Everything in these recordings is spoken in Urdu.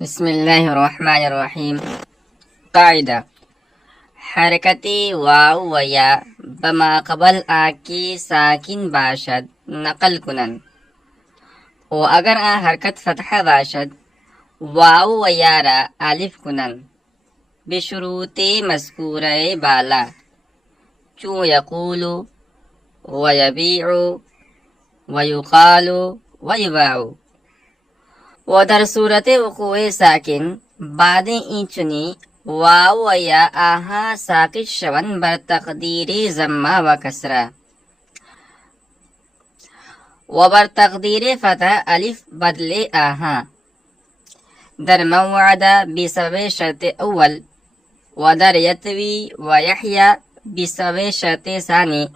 بسم الله الرحمن الرحیم. قاعدہ: حرکتی واو و یا بما قبل آکی ساکن باشد نقل کنن، و اگر حرکت فتحہ باشد واو و یا را الف کنن بشروط مذکورہ بالا، چون یقول و یبیع و یقال و یباع. و در صورت وقوع ساکن بعد این چنی واو و یا آہا ساکت شون بر تقدیر ضمہ و کسرہ، و بر تقدیر فتح الف بدل آہا در موعد بسبب شرط اول، و در یتوی و یحیی بسبب شرط ثانی،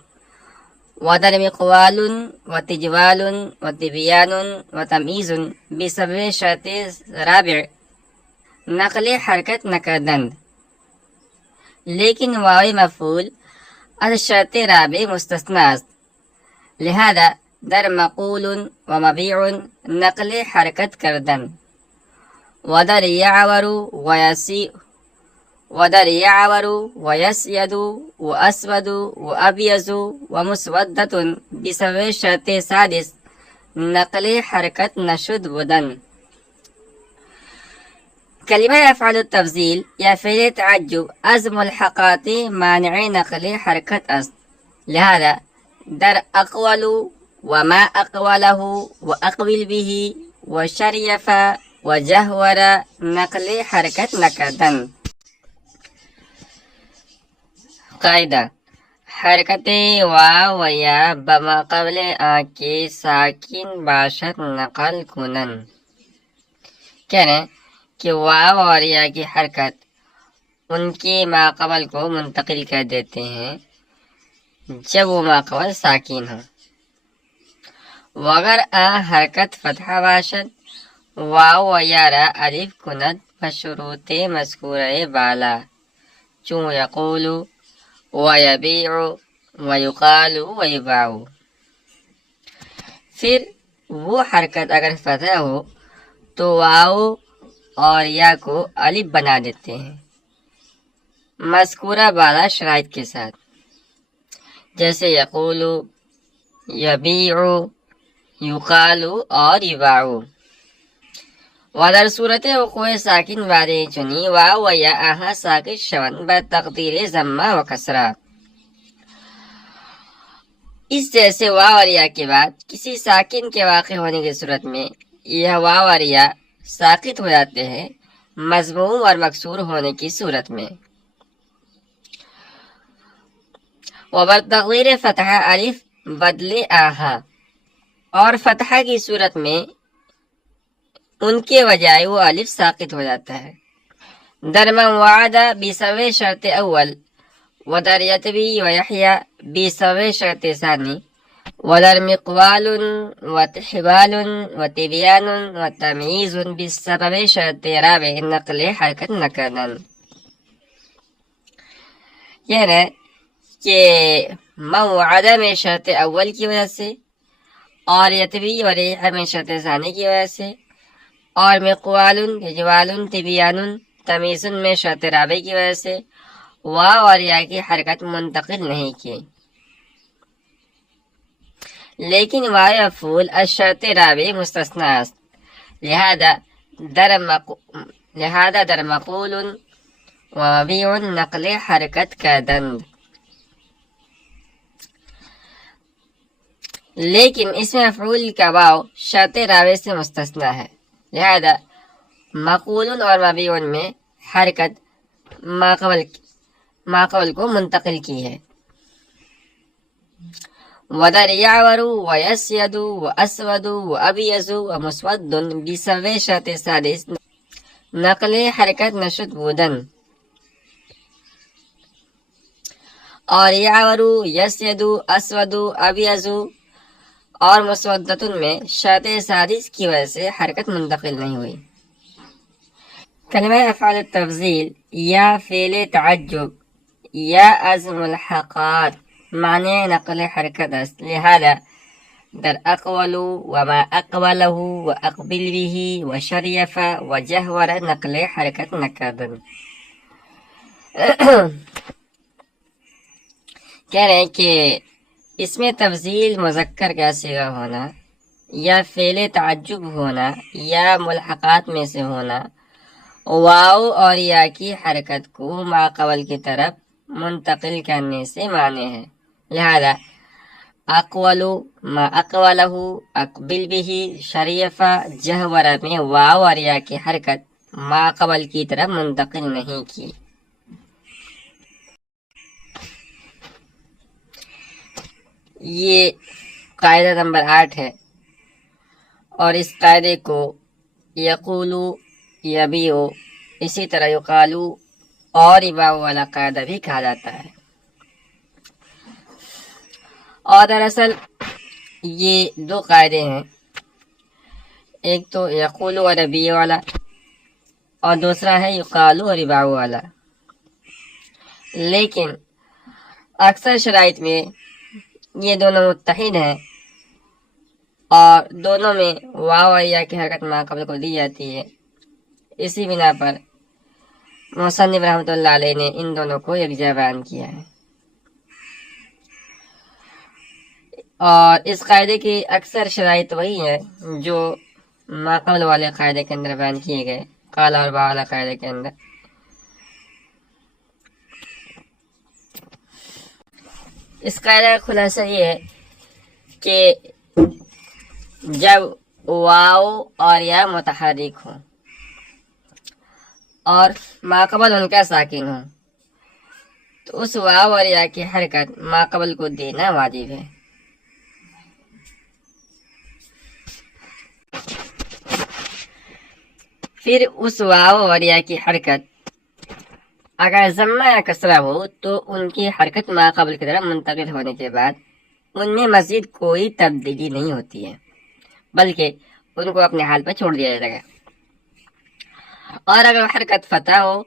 و در مقوال و تجوال و تبیان و تمییز بسبب شرط رابع نقل حرکت نہ کردند، لیکن واو مفعول از شرط رابع مستثنی است، لہذا در مقول و مبیع نقل حرکت کردند. و در یعور و یسی و در یعور و یسید و اسود و ابیض و مسودۃ بسبب شرط سادس نقل حرکت نشد بودن. کلمہ افعال التفضیل یا فعل تعجب از ملحقات مانع نقل حرکت است، لہذا در اقول و ما اقوله و اقول به و شریف و جہور نقل حرکت نکردن. قاعدہ: حرکت واو و یا بما قبل آکی ساکن باشد نقل کنن. کہنے کہ واو اور یا کی حرکت ان کے ماقبل کو منتقل کر دیتے ہیں جب وہ ماقبل ساکن ہو. وگر حرکت فتحہ باشد واو و یا را الف کند بشروط مذکورہ بالا، چون یقول و یبیع و یقال و یباع. پھر وہ حرکت اگر فتح ہو تو واو اور یا کو الف بنا دیتے ہیں مذکورہ بالا شرائط کے ساتھ، جیسے یقول، یبیع، یقال اور یباع. و در صورت وقوع ساکن بعد چنی واو و یا آہا ساکت شون بر تقدیر ضمہ و کسرہ. اس جیسے واو اور یا کے بعد کسی ساکن کے واقع ہونے کی صورت میں یہ واو اور یا ساکت ہو جاتے ہیں مضموم اور مکسور ہونے کی صورت میں. وبر تقدیر فتح الف بدل آہا، اور فتحہ کی صورت میں ان کے بجائے وہ الف ساکت ہو جاتا ہے. در من وعد بسبب شرط اول، و در یتوی و یحیی بسبب شرط ثانی، و در مقوال و تحوال و تبیان و تمییز بسبب شرط رابع نقل حرکت نہ کردن. یعنی کہ موعد میں شرط اول کی وجہ سے، اور یتوی و یحیی میں شرط ثانی کی وجہ سے، اور مقوال، تجوال، تبیان، تمییز میں شرط رابع کی وجہ سے واو اور یا کی حرکت منتقل نہیں کی. لیکن واو مفعول از شرط رابع مستثنی است، لہذا در مقول و مبیع نقل حرکت کردند. لیکن اس میں مفعول کا واو شرط رابع سے مستثنی ہے، لہذا مقول اور مبیع میں حرکت ماقبل کو منتقل کی ہے. ودر یعور و یسید و اسود و ابیض و مسود بسبب شرط سادس نقل حرکت نشد بودن. اور یعور، یسید، اسود، ابیض اور مسودۃ میں شرط سادس کی وجہ سے حرکت منتقل نہیں ہوئی. کلمہ افعال التفضیل یا فعل تعجب یا از ملحقات معنی نقل حرکت است، لہذا در اقولو وما اقولہو و اقبل بھی و شریف و جہور نقل حرکت نکردن. کہہ رہے ہیں کہ اس میں تفضیل مذکر کا صیغہ ہونا یا فعل تعجب ہونا یا ملحقات میں سے ہونا واو اور یا کی حرکت کو ما قبل کی طرف منتقل کرنے سے معنی ہے. لہذا اقولو ما اقولہو اقبل بھی شریف جہور میں واو اور یا کی حرکت ما قبل کی طرف منتقل نہیں کی. یہ قاعدہ نمبر 8 ہے اور اس قاعدے کو یقولو یبیعو اسی طرح یقالو اور یباعو والا قاعدہ بھی کہا جاتا ہے. اور دراصل یہ دو قاعدے ہیں، ایک تو یقولو اور یبیعو والا اور دوسرا ہے یقالو اور یباعو والا. لیکن اکثر شرائط میں یہ دونوں متحد ہیں اور دونوں میں واو اور یا کی حرکت ما قبل کو دی جاتی ہے. اسی بنا پر مصنف رحمۃ اللہ علیہ نے ان دونوں کو یکجا بیان کیا ہے. اور اس قاعدے کی اکثر شرائط وہی ہیں جو ما قبل والے قاعدے کے اندر بیان کیے گئے، قال اور با والے قاعدے کے اندر. اس قاعدہ کا خلاصہ یہ ہے کہ جب واو اور یا متحرک ہو اور ما قبل ان کا ساکن ہو تو اس واو اور یا کی حرکت ما قبل کو دینا واجب ہے. پھر اس واو اور یا کی حرکت اگر ضمہ یا کسرہ ہو تو ان کی حرکت ما قبل کی طرف منتقل ہونے کے بعد ان میں مزید کوئی تبدیلی نہیں ہوتی ہے، بلکہ ان کو اپنے حال پر چھوڑ دیا جائے گا. اور اگر حرکت فتح ہو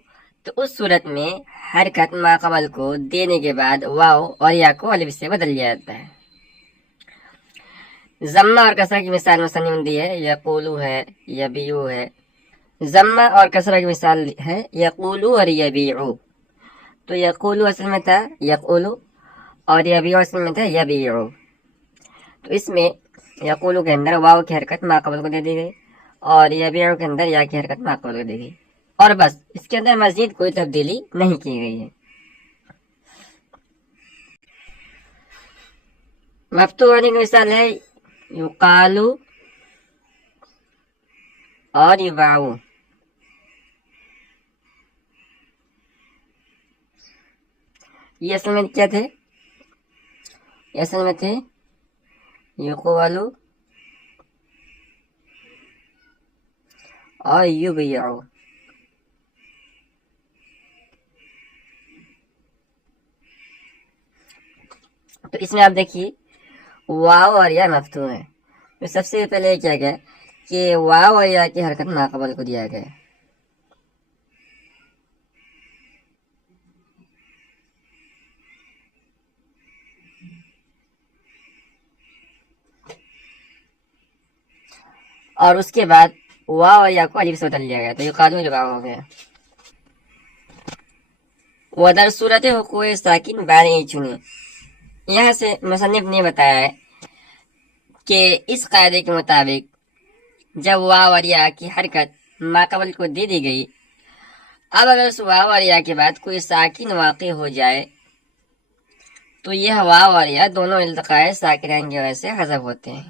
تو اس صورت میں حرکت ما قبل کو دینے کے بعد واو اور یا کو الف سے بدل دیا جاتا ہے. ضمہ اور کسرہ کی مثال مصنف نے دی ہے، یقولو ہے، یبیعو ہے. ضمہ اور کسرہ کی مثال ہے یقولو اور یبیعو. تو یقولو اصل میں تھا یقولو اور یبیعو اصل میں تھا یبیعو. تو اس میں یقولو کے اندر واو کی حرکت ما قبل کو دے دی گئی اور یبیعو کے اندر یا کی حرکت ما قبل کو دی گئی اور بس اس کے اندر مزید کوئی تبدیلی نہیں کی گئی ہے. مفتوح ہونے کی مثال ہے یقالو اور یباعو. یہ اصل میں کیا تھے؟ یہ اصل میں تھے یقالو اور یبیعو. تو اس میں آپ دیکھیے واو اور یا مفتوح ہے. تو سب سے پہلے کیا گیا کہ واو اور یا کی حرکت ما قبل کو دیا گیا. اور اس کے بعد واو اور یا کو الف سے بدل دیا گیا تو یقالو یباعو ہو گیا. ودر صورت حقوق ساکن بارے ہی چنے. یہاں سے مصنف نے بتایا ہے کہ اس قاعدے کے مطابق جب واو اور یا کی حرکت ما قبل کو دے دی گئی، اب اگر اس واو اور یا کے بعد کوئی ساکن واقع ہو جائے تو یہ واو اور یا دونوں التقاء ساکنین کی وجہ سے حذف ہوتے ہیں.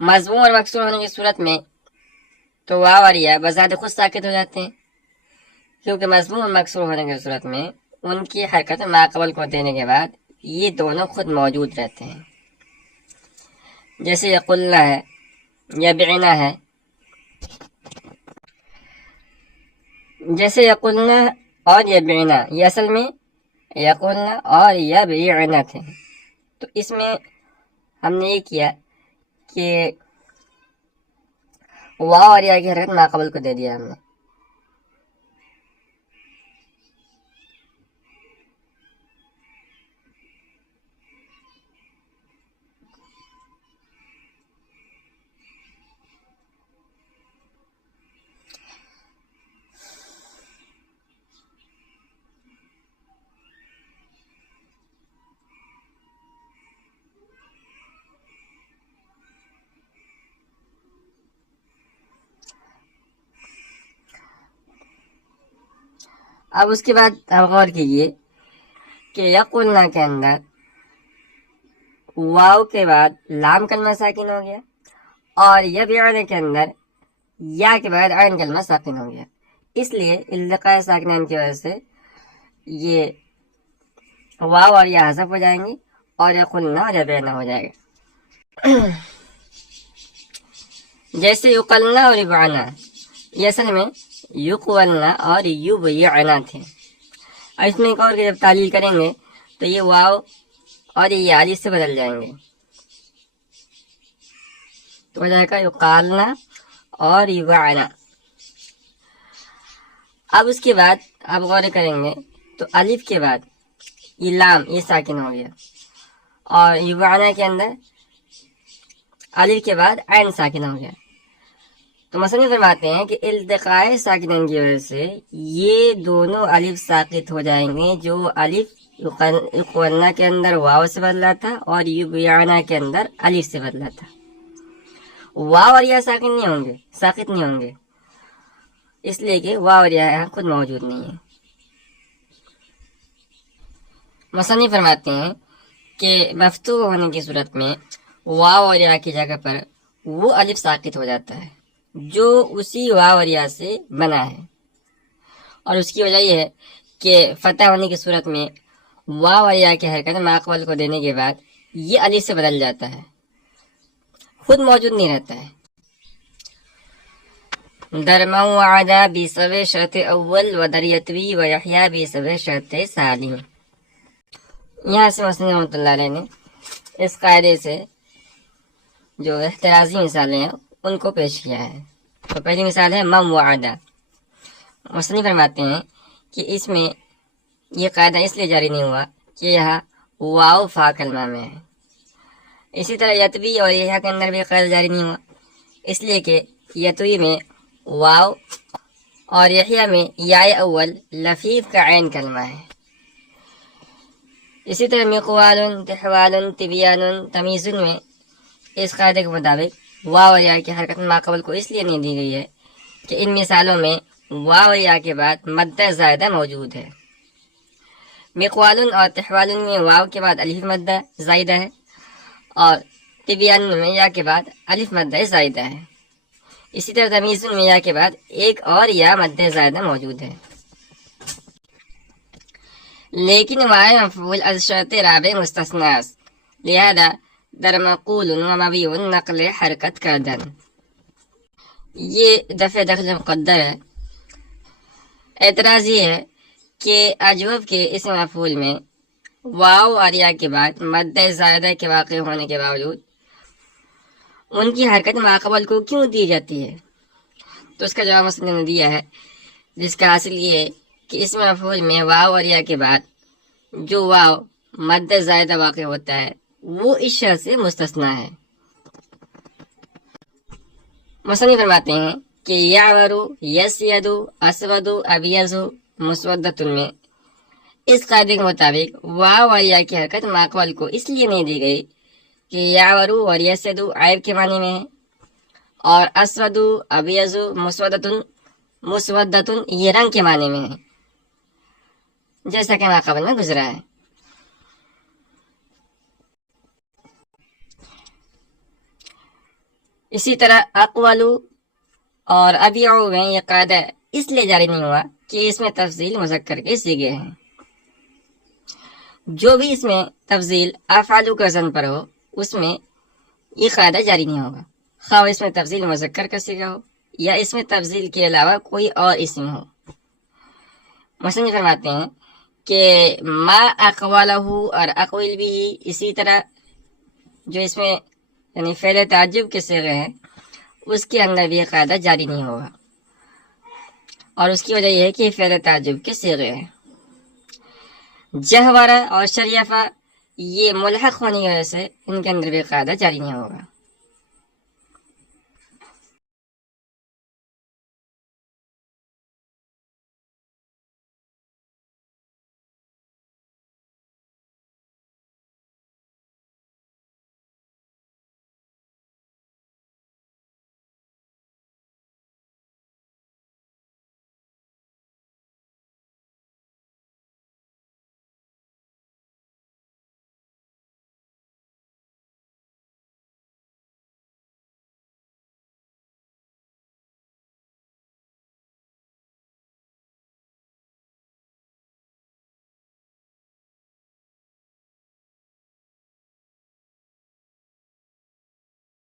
مضموم اور مکسور ہونے کی صورت میں تو واو اور یا بذات خود ساکت ہو جاتے ہیں، کیونکہ مضموم اور مکسور ہونے کی صورت میں ان کی حرکت ما قبل کو دینے کے بعد یہ دونوں خود موجود رہتے ہیں. جیسے یقولنا ہے، یبعنا ہے. جیسے یقولنا اور یبعنا یہ اصل میں یقولنا اور یبعنا تھے. تو اس میں ہم نے یہ کیا کہ واو اور یا کی حرکت ما قبل کو دے دیا ہم نے. اب اس کے بعد آپ غور کیجئے کہ یقولنا کے اندر واو کے بعد لام کلمہ ساکن ہو گیا اور یبیعن کے اندر یا کے بعد عین کلمہ ساکن ہو گیا، اس لیے التقاء ساکنین کی وجہ سے یہ واو اور یا حذف ہو جائیں گے اور یقولنا اور یبیعن ہو جائے گا۔ جیسے یقلنا اور یبعنا، یہ اصل میں یقولنا اور یبیعنا تھے، اور اس میں ایک اور جب تعلیل کریں گے تو یہ واو اور یہ الف سے بدل جائیں گے، تو ہو جائے گا یقالنا اور یبعنا۔ اب اس کے بعد آپ غور کریں گے تو الف کے بعد یہ لام یہ ساکن ہو گیا اور یبعنا کے اندر الف کے بعد عین ساکن ہو گیا، تو مصنف فرماتے ہیں کہ التقاء ساکنین کی وجہ سے یہ دونوں الف ساقط ہو جائیں گے، جو الف یقولنا کے اندر واو سے بدلا تھا اور یبیعنا کے اندر الف سے بدلا تھا۔ واو اور یا ساکن نہیں ہوں گے، ساقط نہیں ہوں گے، اس لیے کہ واو اور یا یہاں خود موجود نہیں ہے۔ مصنف فرماتے ہیں کہ مفتوح ہونے کی صورت میں واو اور یا کی جگہ پر وہ الف ساقط ہو جاتا ہے جو اسی واو اور یا سے بنا ہے، اور اس کی وجہ یہ ہے کہ فتح ہونے کی صورت میں واو اور یا کی حرکت ماقبل کو دینے کے بعد یہ الف سے بدل جاتا ہے، خود موجود نہیں رہتا ہے۔ در موعد بسبب شرط اول و در یتوی و یحییٰ بسبب شرط ثانی۔ یہاں سے مصنف رحمۃ اللہ علیہ نے اس قاعدے سے جو احترازی مثالیں ہیں ان کو پیش کیا ہے۔ تو پہلی مثال ہے موعد۔ مصنف فرماتے ہیں کہ اس میں یہ قاعدہ اس لیے جاری نہیں ہوا کہ یہاں واو فا کلمہ میں ہے۔ اسی طرح یتوی اور یحییٰ کے اندر بھی قاعدہ جاری نہیں ہوا، اس لیے کہ یتوی میں واو اور یحییٰ میں یا اول لفیف کا عین کلمہ ہے۔ اسی طرح مقوال، تحوال، تبیان، تمیز میں اس قاعدے کے مطابق واو اور یا کی حرکت ماقبل کو اس لیے نہیں دی گئی ہے کہ ان مثالوں میں واو اور یا کے بعد مد زائدہ موجود ہے۔ مقوال اور تحوال میں واو کے بعد الف مد زائدہ ہے اور تبیان میں یا کے بعد الف مد زائدہ ہے۔ اسی طرح تمیز میں یا کے بعد ایک اور یا مد زائدہ موجود ہے، لیکن وائے مفعول از شرط رابع مستثنیٰ، لہذا در مقول و مبیع نقل حرکت کردن۔ یہ دفع دخل مقدر ہے۔ اعتراض یہ ہے کہ اجوف کے اس مفعول میں واو اور یا کے بعد مد زائدہ کے واقع ہونے کے باوجود ان کی حرکت ماقبل کو کیوں دی جاتی ہے؟ تو اس کا جواب مصنف نے دیا ہے، جس کا حاصل یہ ہے کہ اس مفعول میں واو اور یا کے بعد جو واو مد زائدہ واقع ہوتا ہے وہ اس شرط سے مستثنیٰ ہے۔ مصنف فرماتے ہیں کہ یعورو، یسیدو، اسودو، ابیضو، مسودۃ میں اس قاعدے کے مطابق واو اور یا کی حرکت ماقبل کو اس لیے نہیں دی گئی کہ یعورو اور یسیدو عیب کے معنی میں ہے، اور اسودو، ابیضو، مسودۃ یہ رنگ کے معنی میں ہے، جیسا کہ ماقبل میں گزرا ہے۔ اسی طرح اقوالو اور ابیعو میں یہ قاعدہ اس لیے جاری نہیں ہوا کہ اس میں تفضیل مذکر کے صیغے ہیں۔ جو بھی اس میں تفضیل افعالو کا وزن پر ہو اس میں یہ قاعدہ جاری نہیں ہوگا، خواہ اس میں تفضیل مذکر کا صیغہ ہو یا اس میں تفضیل کے علاوہ کوئی اور اسم ہو۔ مصنف فرماتے ہیں کہ ما اقوالہ اور اقوال بھی، اسی طرح جو اس میں یعنی فعل تعجب کے صیغے ہیں اس کے اندر بھی یہ قاعدہ جاری نہیں ہوگا، اور اس کی وجہ یہ ہے کہ یہ فعل تعجب کے صیغے ہیں۔ جہورہ اور شریفہ یہ ملحق ہونے کی وجہ سے ان کے اندر بھی قاعدہ جاری نہیں ہوگا۔